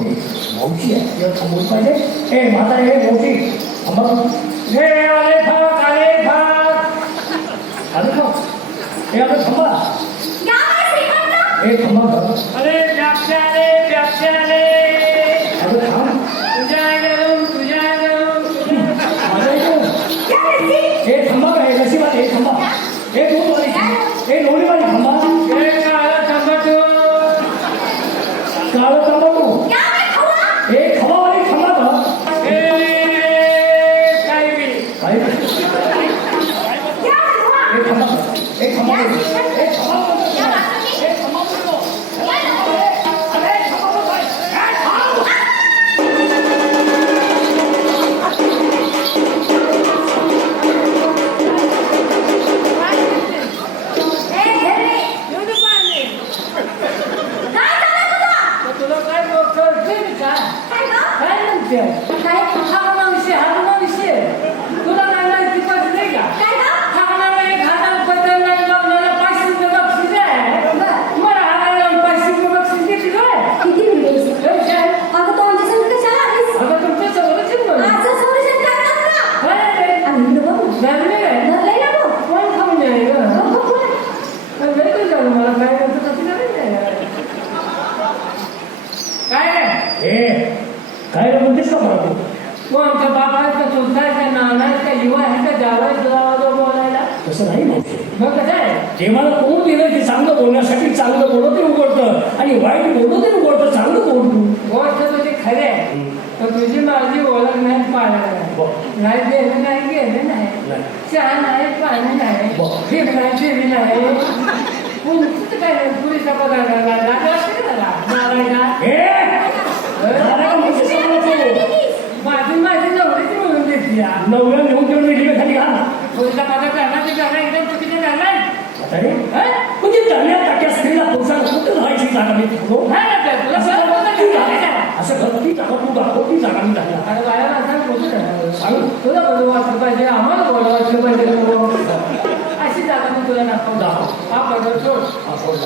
बापरे, मावशी आहे तिला थांबवून पाहिजे. ए माझा हे मोठी हे आले भाग आले भाग आले भाग हे आलं थांबा. हे थांबा गं. अरे व्याख्याने व्याख्याने अरे थांब. तुझ्या माझा हे थांबा का हे नशिबात हे थांबा. हे दूधवाली हे लोणीवाली थांबा. हे काळं टमाटो काळं टमाटो हे खवावाली थांबा का. हे काय बी काय हे थांबा हे थांबा हे थांबा. काय म्हणतेस का मला तू. तू आमच्या बापात का चुलता आहे का नाना आहे का युवा आहे का जावा आहे बोलायला. तसं नाही माहिती. मग कसं आहे ते मला कोण दिलं की चांगलं बोलण्यासाठी. चांगलं बोललं ते उघडतं आणि वाईट बोललं ते उघडतं. चांगलं बोल तू. गोष्ट तुझी खरे आहे तर तुझी माझी ओळख नाही पाळणार नाही गेलं नाही गेलं नाही चहा नाही पाणी नाही फिर नाही फिरी नाही कोणतं काय नाही पुरीचा पदार्थ माझी नवरीची म्हणून देते नवऱ्या नेऊन देऊन वेगळी खाली घाल. पुरीचा पदार्थ करणार ते करणार एकदम चुकीचे झालाय. अरे म्हणजे चांगल्या टाक्या स्त्रीला पुरुषाला कुठं राहायची जागा मी तुला असं घरती जागा तू दाखवती जागा मी झाला. अरे बाया माणसाला बोलतो सांग तुला बोलू वाचलं पाहिजे आम्हाला बोलू वाचलं पाहिजे अशी जागा मी तुला दाखव. हा बरोबर सोड हा सोड.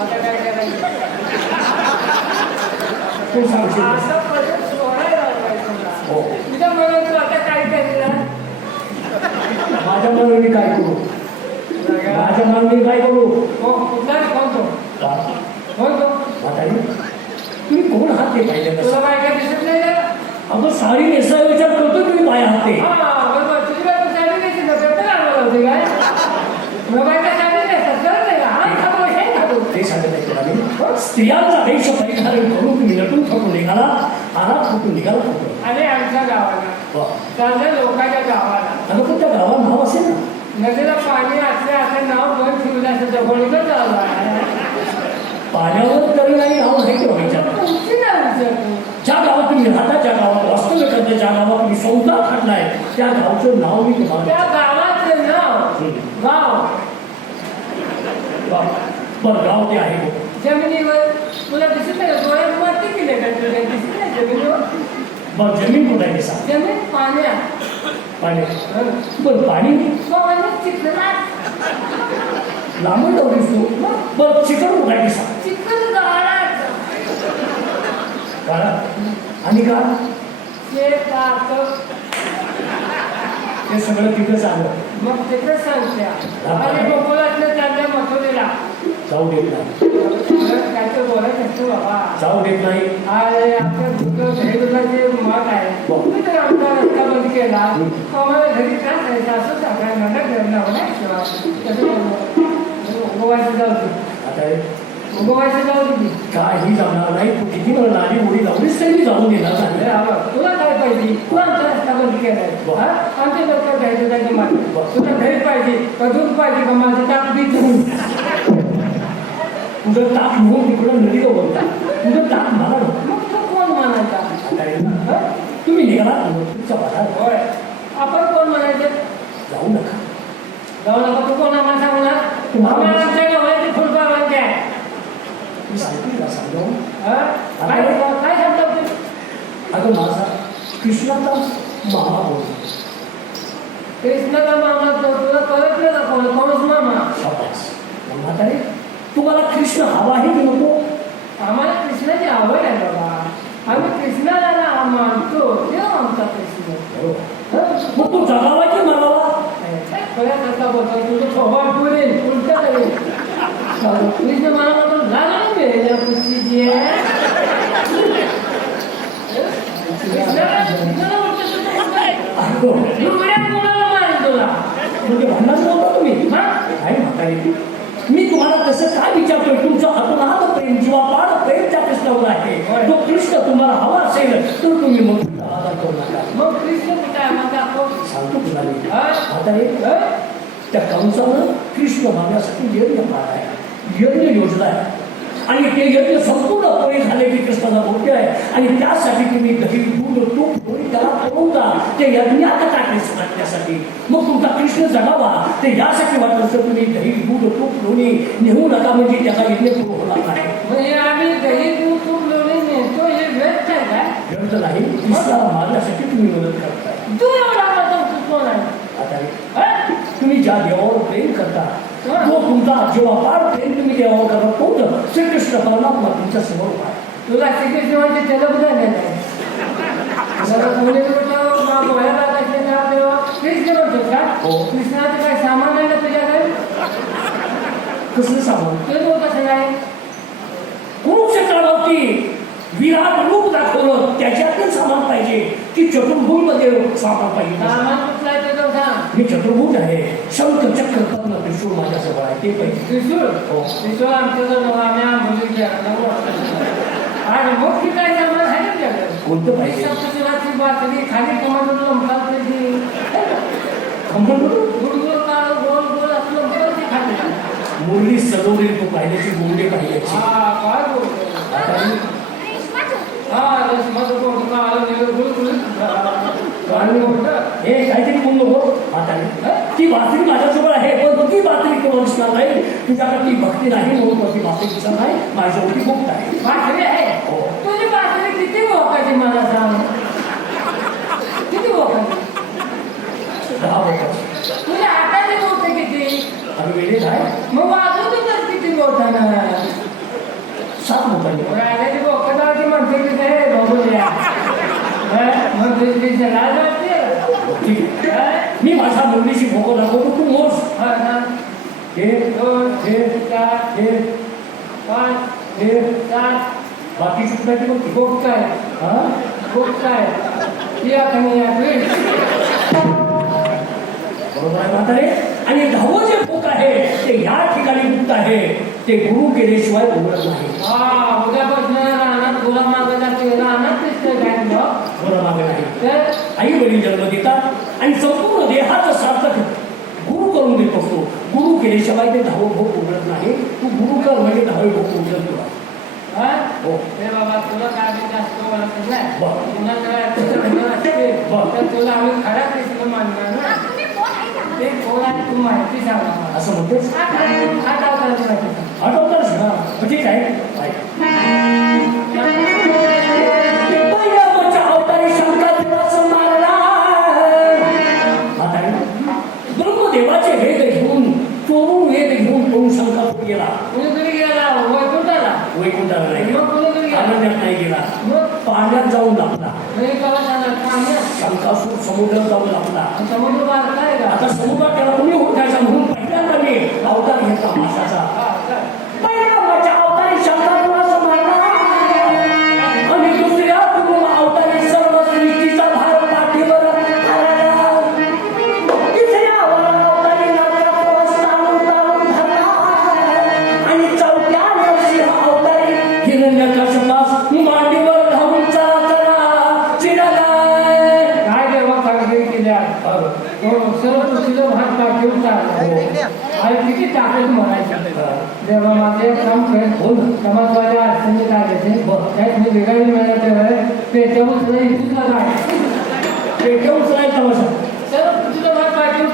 आता काय करायचं तू सांगशील असं पद्धत सोडायला पाहिजे. तुझ्या मनात तू आता काय केलं. माझ्या मनात मी काय करू. माझ्या मनात मी काय करू. कुठला कोणतो कोणतो म्हातारी तुम्ही कोण आहात ते पाहिजे. तुला काय काय दिसत नाही. अगं साडी नेसा विचार करतो तुम्ही काय आहात ते. बरोबर तुझी बायको साडी नेसी नसेल लागलं होते काय तुला बायका साडी नेसतात करत नाही का. हा खातो हे खातो ते सांगत नाही तुला मी. स्त्रियांचा देश परिधारण करून तुम्ही नटून थकून निघाला आला कुठून निघाला कुठून. अरे आमच्या गावाला चालल्या लोकांच्या गावाला. अगं पण त्या गावात नाव असेल ना. नदीला पाणी असले असं नाव बंद ठेवलं असं जवळच चालू पाण्यावर तरी नाही नाव नाही ठेवायचं. ज्या गावात तुम्ही राहता ज्या गावात वास्तव्य करता ज्या गावात तुम्ही संसार खाटलाय त्या गावचं नाव मी तुम्हाला त्या गावाचं नाव गाव बरं गाव ते आहे जमिनीवर तुला दिसत नाही का डोळ्यात वरती केले का तुला दिसत नाही जमिनीवर. बरं जमीन कुठं आहे दिसा. जमीन पाण्यात पाण्यात बरं पाणी चिखलात लांबून दिसतो. बरं चिकन कुठं आहे दिसा. चिकन गाळात गाळात आणि का ते सगळं तिथंच आलं. मग तिथं सांगते आणि गोकुळातलं चालल्या मथुरेला जाऊ देत नाही. काय तर बोलत असतो बाबा जाऊ देत नाही. अरे आपल्या भेदुलाचे मत आहे तुम्ही तर आमचा रस्ता बंद केला आम्हाला घरी त्रास द्यायचा असं सांगायला मला ठरणार नाही. तसं गोवायचं जाऊ दे आता गोवायचं जाऊ दे काही जाणार नाही. तू किती मला लाली उडी लावलीच तरी जाऊन देणार नाही. तुला काय पाहिजे. तू आमचा रस्ता बंद केलाय आमच्या लोक घ्यायचं त्याच्या मागे तुला घरी पाहिजे का दूध पाहिजे का माझं ताक बीत तुझं ताक घेऊन तिकडं नदीला बोलता तुझं ताक मला मग तो कोण म्हणायचा. तुम्ही निघाला तुमच्या भागात होय आपण कोण म्हणायचं. जाऊ नका जाऊ नका. तू कोण आम्हाला सांगणार. तुम्हाला आमच्या गावाची फुलपावलं काय मी सांगते का सांगू काय सांगतो. अगं माझा कृष्णाचा मामा बोल. कृष्णाचा मामा तुला कळत नाही का कोण कोणच मामा म्हातारे तुम्हाला कृष्ण हवा आहे की नको? आम्हाला कृष्णाची आवड आहे बाबा. आम्ही कृष्णाला ना मानतो, देव आमचा कृष्ण. मग तू जगावा की मरावा? खरं कसा बोलतो तुझं स्वभाव पुरेल उलट करेल. कृष्ण मला म्हणून झाला ना पुस्तकी म्हणजे भांडण बोलता तुम्ही? काय म्हातारी, मी तुम्हाला तसं काय विचारतोय? तुमचं अतुनात प्रेम जीवापाड प्रेम त्या कृष्णावर आहे. तो कृष्ण तुम्हाला हवा असेल तर तुम्ही मग आधार करू नका. मग कृष्ण कुठे आहे मग आपण सांगतो तुला मी. म्हातारी, त्या कंसानं कृष्ण मागण्यासाठी यज्ञ पाळला आहे, यज्ञ योजना आहे. आणि ते यज्ञ संपूर्ण पोळी झाले की कृष्णाला मोठे आहे. आणि त्यासाठी तुम्ही दही दूध तूप पोळी त्याला पळवून जा, ते यज्ञात टाकले टाकण्यासाठी. मग तुमचा कृष्ण जगावा ते यासाठी वाटलं तर तुम्ही दही दूध तूप लोणी नेऊ नका, म्हणजे त्याचा यज्ञ पूर्ण होणार नाही. म्हणजे आम्ही दही दूध तूप लोणी नेतो हे व्यर्थ आहे का? व्यर्थ नाही, कृष्णाला मारण्यासाठी तुम्ही मदत करताय. तू एवढा माझा कोण आहे? आता तुम्ही ज्या देवावर प्रेम करता, तो तुमचा जीवापाड प्रेम तुम्ही देवावर करता, तो श्रीकृष्ण परमात्मा तुमच्या समोर आहे. तुला श्रीकृष्ण म्हणजे तलब झालेलं आहे. कृष्ण म्हणतो का? कृष्णाचं काय सामान आहे का तुझ्याकडे? कसलं सामान? तुझं कसं नाही? कुरुक्षेत्रावरती विराट रूप दाखवलं, त्याच्यातलं सामान पाहिजे की चतुर्भुज मध्ये सामान पाहिजे? सामान कुठला आहे तुझं सांग. मी चतुर्भुज आहे, शंख चक्र पद्म त्रिशूळ माझ्याजवळ आहे, ते पाहिजे. त्रिशूळ? त्रिशूळ आमच्याजवळ आम्ही आंबोली आणि मोठी काय सामान आहे ना तुझ्याकडे? कोणतं पाहिजे? सप्तशृंगाची बातमी खाली कमांडून लंपात त्याची गुडगुड काळ गोल गोल असं लंपात ती खाली मुरली सजवली तू पाहिल्याची, गोंडे पाहिल्याची. काय बोलतो? हे काहीतरी बोल नको म्हातारी. ती बातरी माझ्याजवळ आहे, पण ती बातरी कोण दिसणार नाही. तुझ्याकडे ती भक्ती नाही म्हणून ती बातरी दिसत नाही. माझ्यावरती भक्त आहे. बातरी आहे? तुझी बातरी किती भोकाची मला सांग. किती भोकाची? 10 भोकाची. तुझ्या हाताची बोट किती? आम्ही वेळेत आहे. मग वाजवतो तर किती बोटाना? 7 भोकाची. राजाची बोकडाची म्हणते की काय बघूया. मग तुझी लाज वाटते. मी माझ्या मुलीची भोकं दाखवतो, तू मोज. 1 2 3 4 5 6 7 बाकी सुद्धाची बघ. भोक काय? भोक काय? या कमी या बरोबर आहे म्हातारे. आणि 10वं जे भोक आहे ते या ठिकाणी गुप्त आहे, ते गुरु केल्याशिवाय उघडत नाही. उद्यापासून रानात गुलाब मागत असते, रानात दिसतंय काय गुरु मागे नाही. आई वडील जन्म देतात आणि संपूर्ण देहाचं सार्थक गुरु करून देत असतो. गुरु केल्याशिवाय ते 10वं भोक उघडत नाही. तू गुरु कर म्हणजे 10वे भोक उघडत तुला. हो हे बाबा, तुला काय जास्त ओळखत नाही. तुला आम्ही खरा कृष्ण मानणार ना. ते कोण आहे तू माहिती सांगा असं म्हणतेस. आठवताची माहिती आठवताच ना. ठीक आहे. ब्रह्मदेवाचे वेद घेऊन चोरून वेद घेऊन तो शंकापूर गेला. कुणीतरी गेला वैकुंठाला. वैकुंठाला नाही, मग कुणीतरी गेला. पाण्यात नाही गेला, मग पाण्यात जाऊन लपला. शंकासूर समुद्रात जाऊन लपला. समुद्र बारका आहे का? आता समुद्रात त्याला कोणी ओळखायचा म्हणून पहिल्यांदा मी अवतार घेतला माशाचा. पहिला माझ्या अवतारी शंकापुराचं मारला आणि दुसऱ्या पूर्ण अवतारी सर्व सृष्टीचा भार पाठीवर धरला. तिसऱ्या अवतारी नरकात स्थान उतारून धरला आणि चौथ्या नरसिंह अवतारी हिरण्यकश्यपास मांडीवर धावून चला चिडलाय. काय देवा कामगिरी केल्या. सर्व पृथ्वीचा भाग पाठवून टाकला. आणि किती टाकत म्हणायचं. जेव्हा माझे एक काम कर समाजवाच्या अडचणी काय घेते त्यात मी वेगळी मिळालं पेट्यावर सुद्धा इथूनला काय पेट्यावर सुद्धा तमाशा. सर्व पृथ्वीचा भाग पाठवून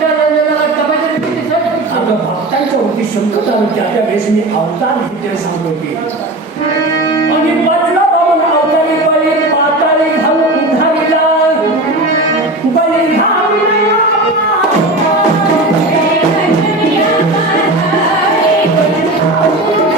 तमाशा किती आपल्या भक्तांच्या वरती शंकत आलं की त्या वेळेस मी अवतार घेतले सांगतो की आणि पाचला पाहून अवतारी बळी पाताळी घालून उधारीला बळी घालून Oh,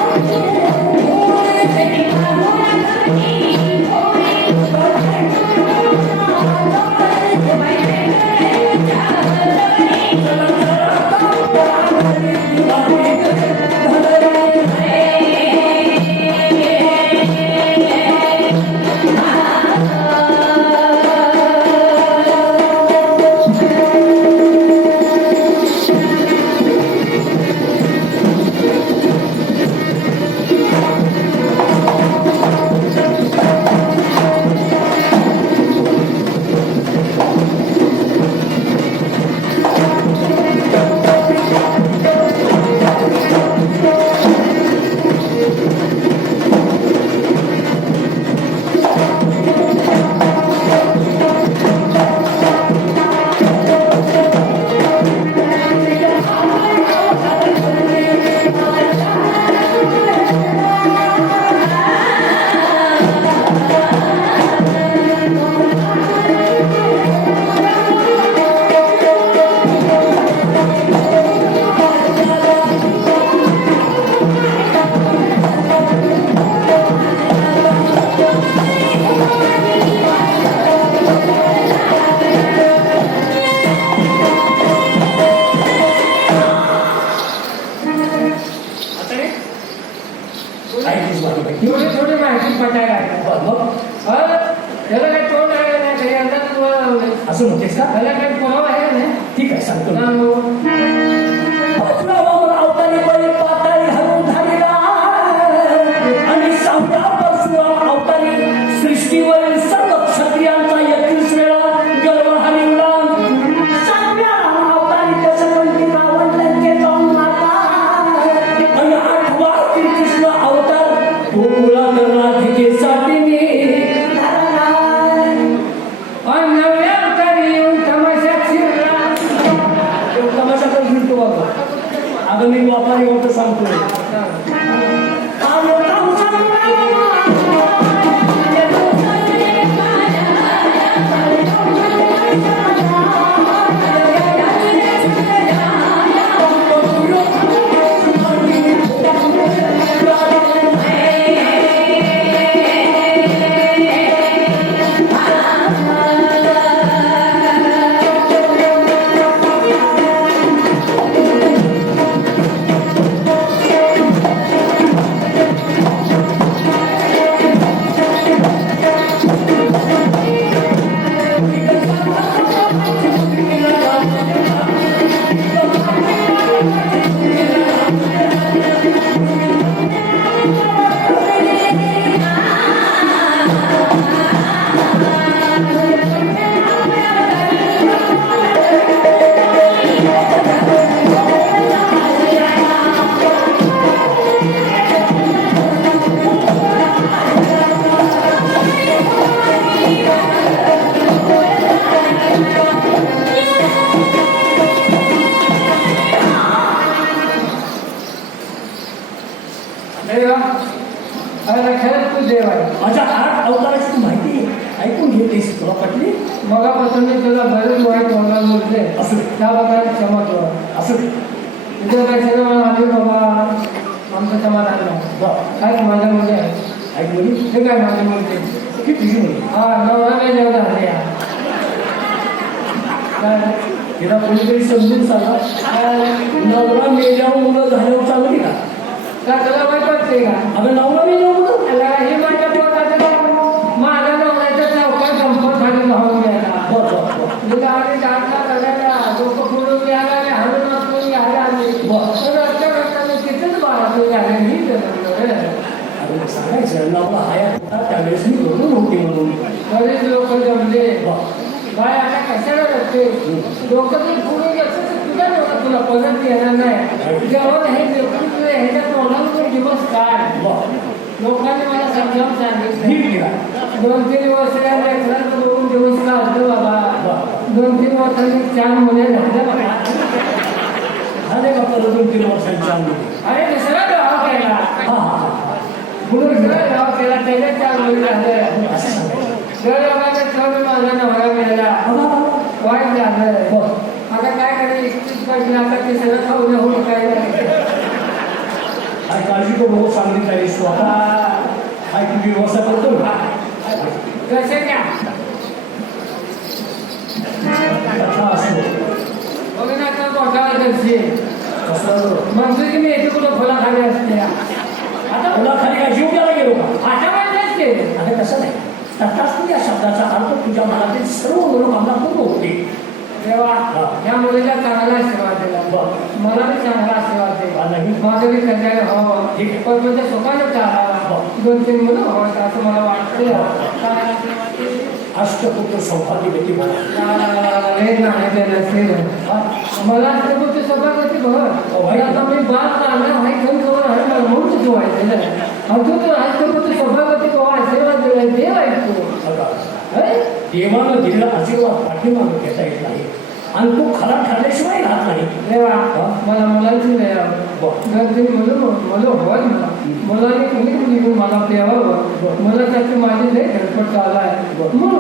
ऐकलीच माझी माहिती थोडी थोडी माहिती पटायला आहे. मग त्याला काही तोंड आहे नाही काही अंदाज तुम्हाला लावले. असं म्हणतेस का त्याला काही पुरावा आहे का नाही? ठीक आहे सांगतो मी. सांगू. पाचव्या अवतारी बळी पाताळी हरून झालेला आणि 6व्या परशुराम अवतारी सृष्टीवरील सर्व क्षत्रियांचा 21 वेळा गर्व हरिवला. 7व्या राम अवतारी दशकंठी रावणांचे जाऊन मारला आणि 8वा श्रीकृष्ण अवतार गोकुळा राधिकेसाठी आणि 9व्या अवतारी येऊन तमाशात शिरला. तमाशा पण फिरतो बाबा. अगं मी व्यापारी होतं सांगतोय. देवा अरे खरंच तू देव आहे. माझ्या 8 अवताराची माहिती ऐकून घेतेस तुला पटली मगापासून मी तुला बरेच वाईट बोलायला बोलते. असू दे. त्याबद्दल क्षमा कर. असं तुझं काय सगळं मला आम्ही बाबा आमचं समाधान नाही. काय माझ्या मुली आहे ऐक मुली हे काय माझी मुलगी की तुझी मुली हा नवरा नाही जेवढा झाले या काय तिला कोणीतरी समजून सांगा नवरा मेल्यावर मुलं झाल्यावर चालली का तुला वाईट वाटते का? अगं नवरा मेल्यावर मुलं त्याला हे माझ्या पोटात माझ्या नवऱ्याच्या चौकात गंमत झाली भाऊ घ्यायला. तिला आम्ही डान्सला करायला डोकं फोडून घ्यायला आणि हळून वाचून घ्यायला आले. रस्त्या रस्त्याने तिथेच बाळातून घ्यायला मी अगं सांगायचं नवरा हयात होता त्यावेळेस मी बरोबर होती म्हणून बरेच लोक जमले बाय आता कशाला रस्ते डोकं तरी फोडून घ्यायचं तर तुझ्या डोकं तुला परत येणार नाही. जेव्हा हे लोक ह्याच्या तोंडावर दिवस काढ. लोकांनी मला समजावून सांगितलं 2-3 वर्ष लेकरांचं बघून दिवस काढतो बाबा. 2-3 वर्षांनी 4 मुले झाले बाबा. झाले का परत 2-3 वर्षांच्या अरे दुसरा गाव केला म्हणून दुसरा गाव केला त्याच्या 4 मुली झाले. असं सांगायचं जर लोकांच्या ठेवून माझा नवरा मिळाला वाईट झालं. आता काय करायचं 21 पैसे आता ते सगळं खाऊ होऊन काय काय काळजी करू नको चांगली काही स्वतः काय तुझी व्यवस्था करतो ना कसे क्या कथा असतो बघ ना आता कोटावर करशी कसं म्हणतो की मी येथे कुठं फुला खाली असते. आता तुला खाली काय जीव द्यायला गेलो का आता म्हणतेच ते आता कसं नाही तथास्तु या शब्दाचा अर्थ तुझ्या मनातील सर्व मनोकामना पूर्ण होते. तेव्हा या मुलीला चांगला आशीर्वाद दिला. मला बी चांगला आशीर्वाद दिला. माझं बी कल्याण व्हावं पण म्हणजे स्वतःला चालावा 2-3 मुलं व्हावं असं मला वाटतं. अष्टपुत्र सौभाग्यवती मला मला अष्टपुत्र सौभाग्यवती भर आता मी बात आणला माहीत कमी खबर आहे मला म्हणून तू व्हायचं अजून अष्टपुत्र सौभाग्यवती बाबा आशीर्वाद दिलाय देव ऐकतो. देवानं दिलेला आशीर्वाद पाठीमागं घेता येत नाही आणि तो खरा ठरल्याशिवाय राहत नाही. देवा मला मुलांची नाही आवड मुलं हवं मला मुलांनी कोणी कोणी मला द्यावं मला त्याची माझी लई धडपड चालू आहे म्हणून